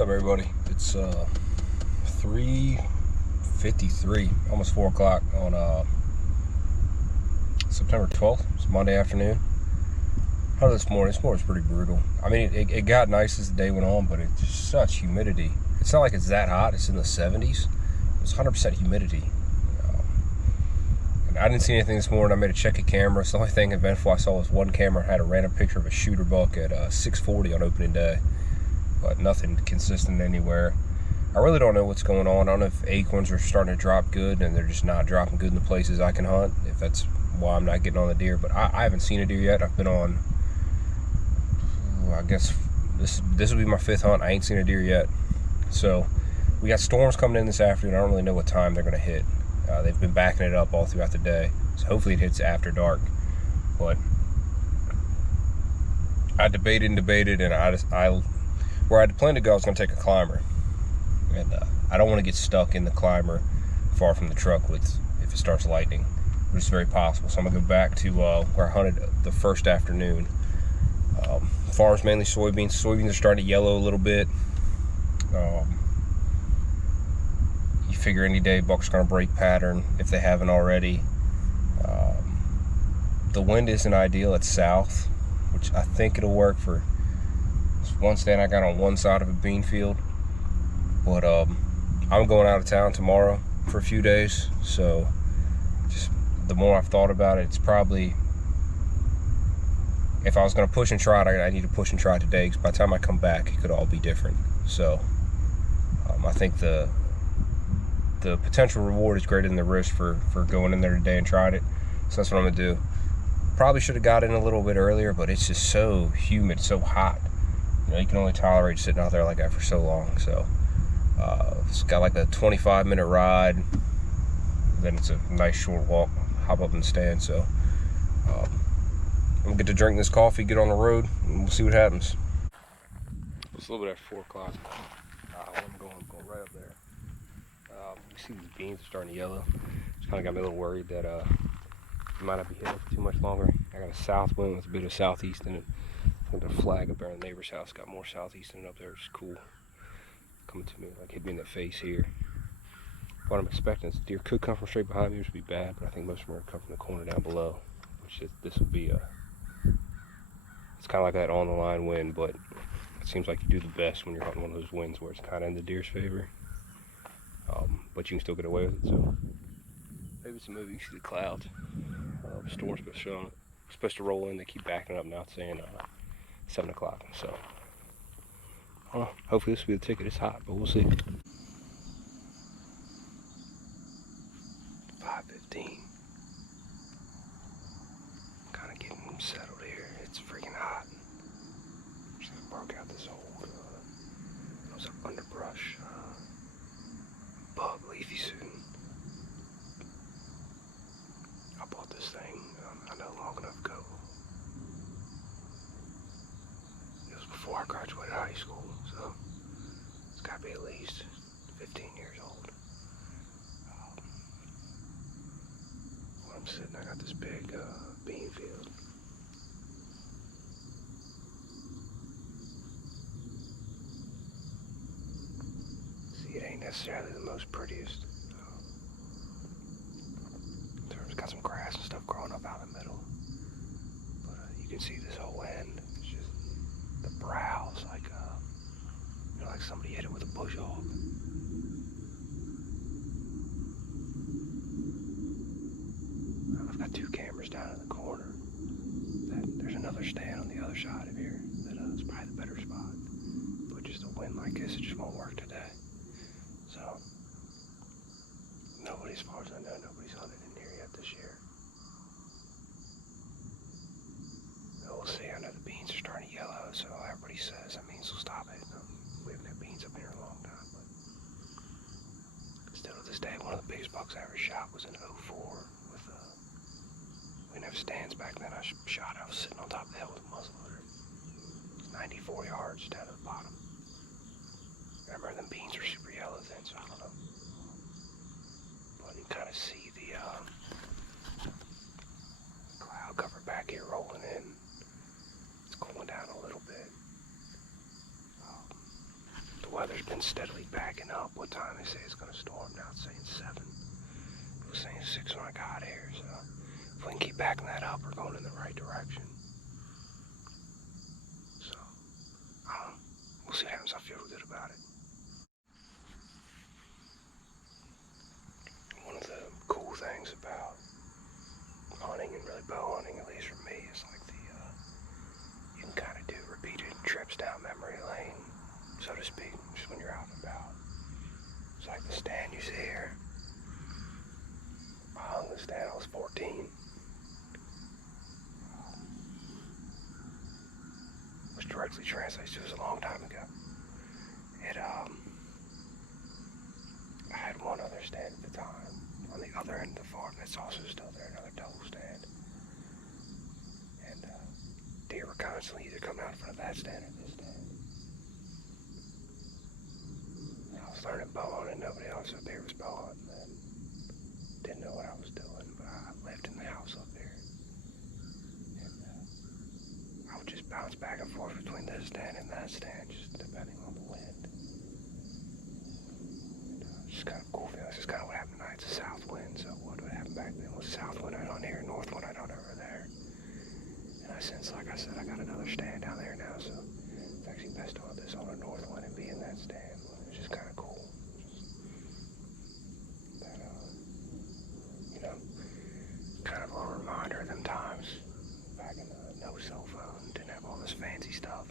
What's up, everybody? It's 3:53, almost 4 o'clock on September 12th. It's Monday afternoon. How this morning? This morning's pretty brutal. I mean, it got nice as the day went on, but it's just such humidity. It's not like it's that hot. It's in the 70s. It's 100% humidity. And I didn't see anything this morning. I made a check of cameras. The only thing eventful I saw was one camera had a random picture of a shooter buck at 6:40 on opening day. But nothing consistent anywhere. I really don't know what's going on. I don't know if acorns are starting to drop good and they're just not dropping good in the places I can hunt, if that's why I'm not getting on the deer. But I haven't seen a deer yet. I've been on, I guess this will be my 5th hunt. I ain't seen a deer yet. So we got storms coming in this afternoon. I don't really know what time they're going to hit. They've been backing it up all throughout the day. So hopefully it hits after dark. But I debated, and where I had planned to go, I was going to take a climber. And I don't want to get stuck in the climber far from the truck if it starts lightning. But it's very possible. So I'm going to go back to where I hunted the first afternoon. Farm's mainly soybeans. Soybeans are starting to yellow a little bit. You figure any day bucks are going to break pattern if they haven't already. The wind isn't ideal. It's south, which I think it'll work for one stand I got on one side of a bean field. But I'm going out of town tomorrow for a few days, so just the more I've thought about it, it's probably, if I was going to push and try it, I need to push and try it today, because by the time I come back it could all be different. So I think the potential reward is greater than the risk for going in there today and trying it. So that's what I'm going to do. Probably should have got in a little bit earlier, but it's just so humid, so hot. You know, you can only tolerate sitting out there like that for so long. So it's got like a 25-minute ride, then it's a nice short walk, hop up and stand. So I'm gonna get to drink this coffee, get on the road, and we'll see what happens. It's a little bit after 4 o'clock. I'm going right up there. You see these beans are starting to yellow. It's kind of got me a little worried that it might not be hitting for too much longer. I got a south wind with a bit of southeast in it. The flag up there in the neighbor's house got more southeast in it up there, which is cool. Coming to me, like hit me in the face here. What I'm expecting is deer could come from straight behind me, which would be bad, but I think most of them are coming from the corner down below, which is, this would be it's kind of like that on the line wind, but it seems like you do the best when you're hunting one of those winds where it's kind of in the deer's favor, but you can still get away with it. So maybe it's a movie. You see the clouds. Storm's supposed to roll in. They keep backing up now. It's saying 7 o'clock. So hopefully this will be the ticket. It's hot, but we'll see. 5:15. Kind of getting settled here. It's freaking hot. Just gonna bark out this old underbrush bug leafy soon. I bought this thing I know long enough ago. It was before I graduated high school, so it's got to be at least 15 years old. When I'm sitting, I got this big bean field. See, it ain't necessarily the most prettiest. It's got some grass and stuff growing up out in the middle. But you can see this whole end. It's just the brow's like like somebody hit it with a bush hog. I've got 2 cameras down in the corner. There's another stand on the other side of here that's probably the better spot. But just a wind like this, it just won't work today. So nobody, as far as I know, nobody's hunted in here yet this year. We'll see. I know the beans are starting to yellow, so everybody says that means we'll stop it. We haven't had beans up here in a long time, but still to this day, one of the biggest bucks I ever shot was in 04 with we didn't have stands back then. I shot, I was sitting on top of the hill with a muzzleloader. It was 94 yards down to the bottom. I remember them beans were super yellow then, so I don't know. But you can kind of see the cloud cover back here rolling in. It's cooling down a little bit. The weather's been steadily backing up. What time they say it's going to storm now? It's saying 7. It was saying 6 when I got here, so if we can keep backing that up, we're going in the right direction. So, we'll see what happens. I feel good about it. One of the cool things about hunting, and really bow hunting, at least for me, is like you can kind of do repeated trips down memory lane, so to speak, just when you're out and about. It's like the stand you see here. I hung the stand, I was 14. Which directly translates to it was a long time ago. I had one other stand at the time on the other end of the farm that's also still there, another double stand. And deer were constantly either coming out in front of that stand or this stand. I was learning bow hunting, nobody else up there was bow hunting then. Didn't know what I was doing, but I lived in the house up there. And I would just bounce back and forth between this stand and that stand, just depending on the wind. It's kind of cool feeling. This is kind of what happened tonight. It's a south wind, so what would happen back then was south wind out on here, north wind out over there. And I sense, like I said, I got another stand down there now, so it's actually best to hunt this on a north wind and be in that stand. It's just kind of cool. Just that, you know, kind of a reminder of them times back in no cell phone, didn't have all this fancy stuff.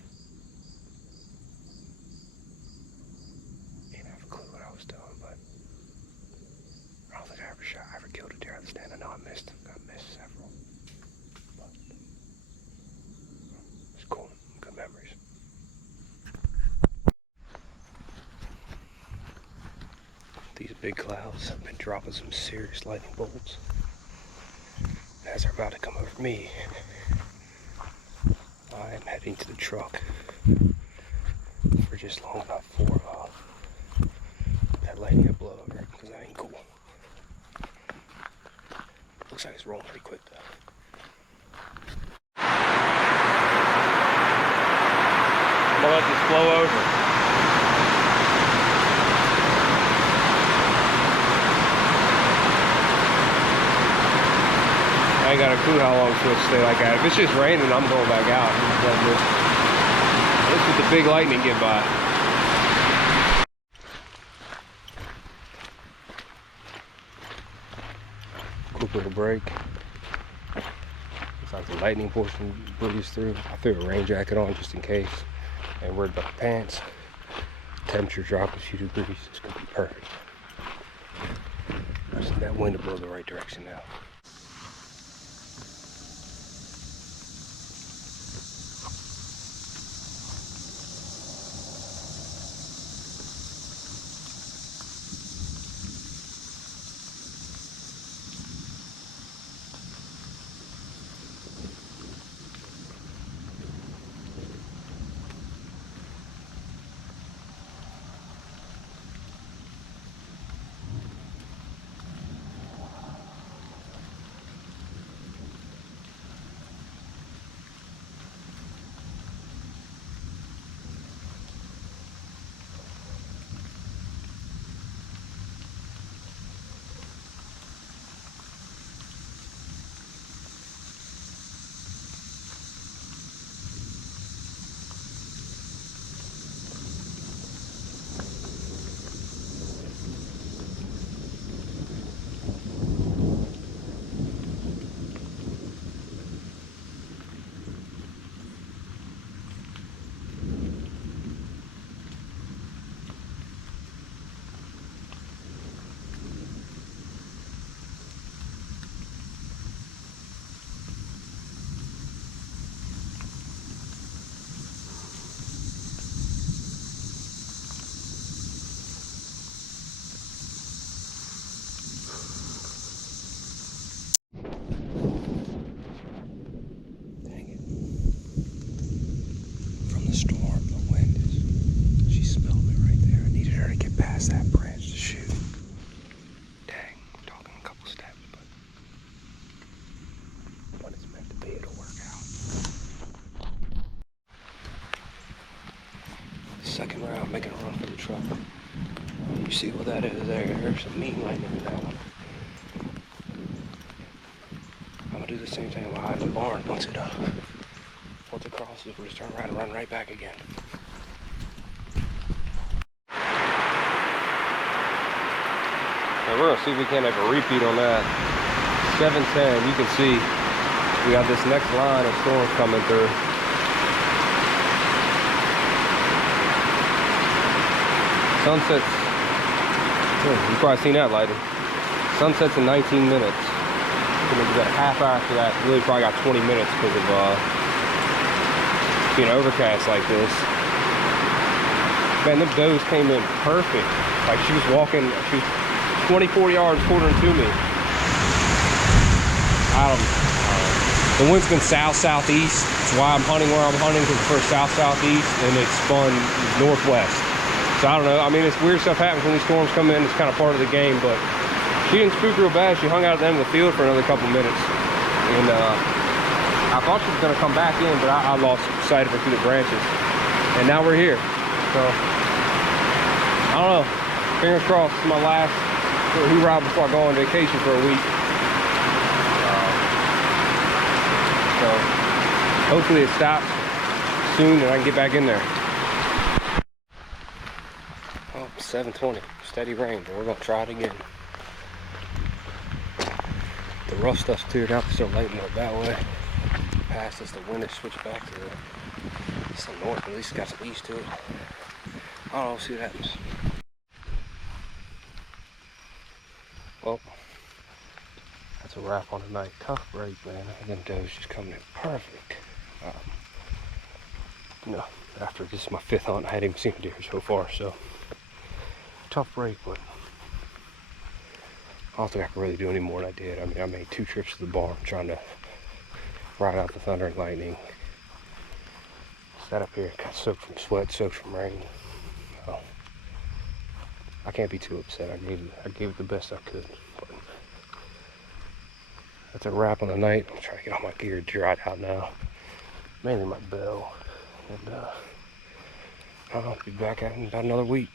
Didn't have a clue what I was doing, but I don't think I ever killed a deer at the stand. I know I missed several, but it's cool, good memories. These big clouds have been dropping some serious lightning bolts. As they're about to come over me, I am heading to the truck for just long enough for that lightning to blow over, because that ain't cool. Looks like it's rolling pretty quick though. I'm gonna let this blow over. I ain't got a clue how long it's supposed to stay like that. If it's just raining, I'm going back out. Look at the big lightning get by. Quick little break. It's like the lightning portion breezed through. I threw a rain jacket on just in case. Ain't worried about the pants. Temperature dropped a few degrees. It's gonna be perfect. I see that wind to blow the right direction now. second round, making a run for the truck. You see what that is there? There's some mean lightning in that one. I'm gonna do the same thing. I'm gonna hide in the barn once it crosses. We'll just turn around and run right back again. And we're gonna see if we can have a repeat on that. 710. You can see we got this next line of storms coming through. Sunsets. You've probably seen that lighting. Sunsets in 19 minutes. We're gonna do that half hour after that. Really probably got 20 minutes because of being overcast like this. Man, them does came in perfect. Like she was walking, she was 24 yards quartering to me. The wind's been south-southeast. That's why I'm hunting where I'm hunting, because the first south-southeast, and it spun northwest. So I don't know. I mean, it's weird stuff happens when these storms come in. It's kind of part of the game, but she didn't spook real bad. She hung out at the end of the field for another couple minutes. And I thought she was going to come back in, but I lost sight of her through the branches. And now we're here. So, I don't know. Fingers crossed. It's my last hoorah before I go on vacation for a week. So, hopefully it stops soon and I can get back in there. 7:20, steady rain, but we're gonna try it again. The rough stuff's cleared out, so lighten up that way. Past us, the wind has switched back to the north, at least got some east to it. I don't know, see what happens. Well, that's a wrap on the night. Tough break, man. Them does just coming in perfect. You know, after this is my 5th hunt, I hadn't even seen a deer so far, so. Tough break, but I don't think I can really do any more than I did. I mean, I made 2 trips to the barn trying to ride out the thunder and lightning. Sat up here, got soaked from sweat, soaked from rain. So I can't be too upset. I gave it the best I could. But that's a wrap on the night. I'm trying to get all my gear dried out now. Mainly my bell. And I'll be back at it in about another week.